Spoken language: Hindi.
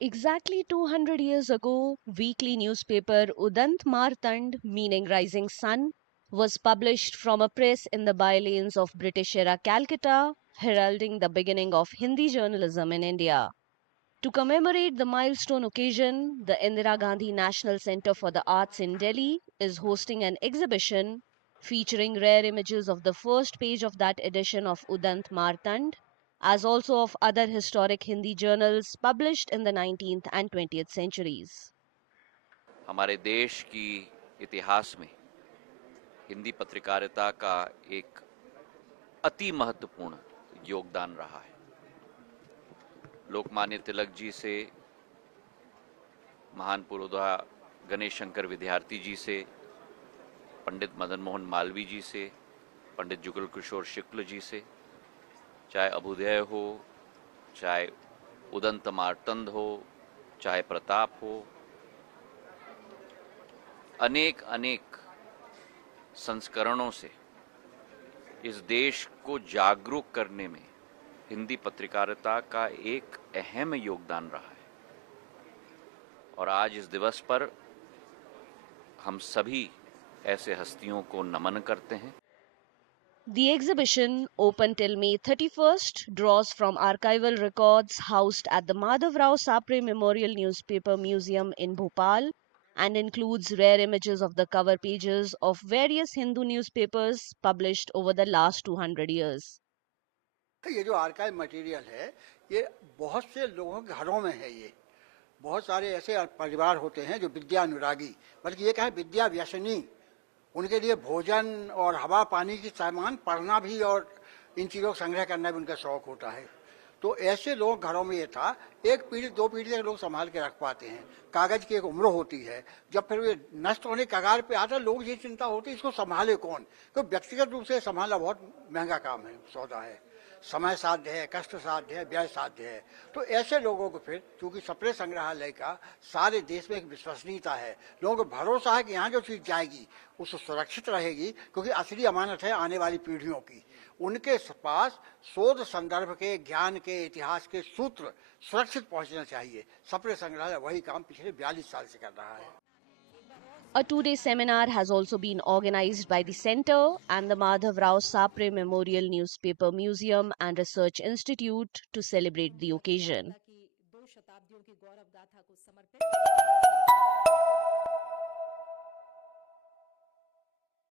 Exactly 200 years ago, weekly newspaper Udant Martand, meaning Rising Sun, was published from a press in the bylanes of British era Calcutta, heralding the beginning of Hindi journalism in India. To commemorate the milestone occasion, the Indira Gandhi National Centre for the Arts in Delhi is hosting an exhibition featuring rare images of the first page of that edition of Udant Martand, as also of other historic Hindi journals published in the 19th and 20th centuries. हमारे देश की इतिहास में हिंदी पत्रकारिता का एक अति महत्वपूर्ण योगदान रहा है। लोकमान्य तिलक जी से, महान पुरोधा गणेश शंकर विद्यार्थी जी से, पंडित मदन मोहन मालवीय जी से, पंडित जुगल किशोर शुक्ल जी से, चाहे अभ्युदय हो, चाहे उदंत मार्तंड हो, चाहे प्रताप हो, अनेक अनेक संस्करणों से इस देश को जागरूक करने में हिंदी पत्रकारिता का एक अहम योगदान रहा है। और आज इस दिवस पर हम सभी ऐसे हस्तियों को नमन करते हैं। The exhibition, open till May 31st, draws from archival records housed at the Madhav Rao Sapre Memorial Newspaper Museum in Bhopal and includes rare images of the cover pages of various Hindu newspapers published over the last 200 years. ये जो आर्काइव मटेरियल है ये बहुत से लोगों के घरों में है। ये बहुत सारे ऐसे परिवार होते हैं जो विद्या अनुरागी, बल्कि ये कहें विद्या व्यसनी, उनके लिए भोजन और हवा पानी की सामान पढ़ना भी और इन चीज़ों का संग्रह करना भी उनका शौक होता है। तो ऐसे लोग घरों में ये था, एक पीढ़ी दो पीढ़ी तक लोग संभाल के रख पाते हैं। कागज की एक उम्र होती है, जब फिर वे नष्ट होने के कगार पे आता है, लोग ये चिंता होती है इसको संभाले कौन, क्योंकि व्यक्तिगत रूप से संभालना बहुत महंगा काम है, सौदा है, समय साध्य है, कष्ट साध्य है, व्यय साध्य है। तो ऐसे लोगों को फिर चूंकि सप्रे संग्रहालय का सारे देश में एक विश्वसनीयता है, लोगों को भरोसा है कि यहाँ जो चीज़ जाएगी उसको सुरक्षित रहेगी, क्योंकि असली अमानत है आने वाली पीढ़ियों की। उनके पास शोध संदर्भ के, ज्ञान के, इतिहास के सूत्र सुरक्षित पहुंचना चाहिए। सप्रे संग्रहालय वही काम पिछले 42 साल से कर रहा है। A two-day seminar has also been organized by the Centre and the Madhav Rao Sapre Memorial Newspaper Museum and Research Institute to celebrate the occasion.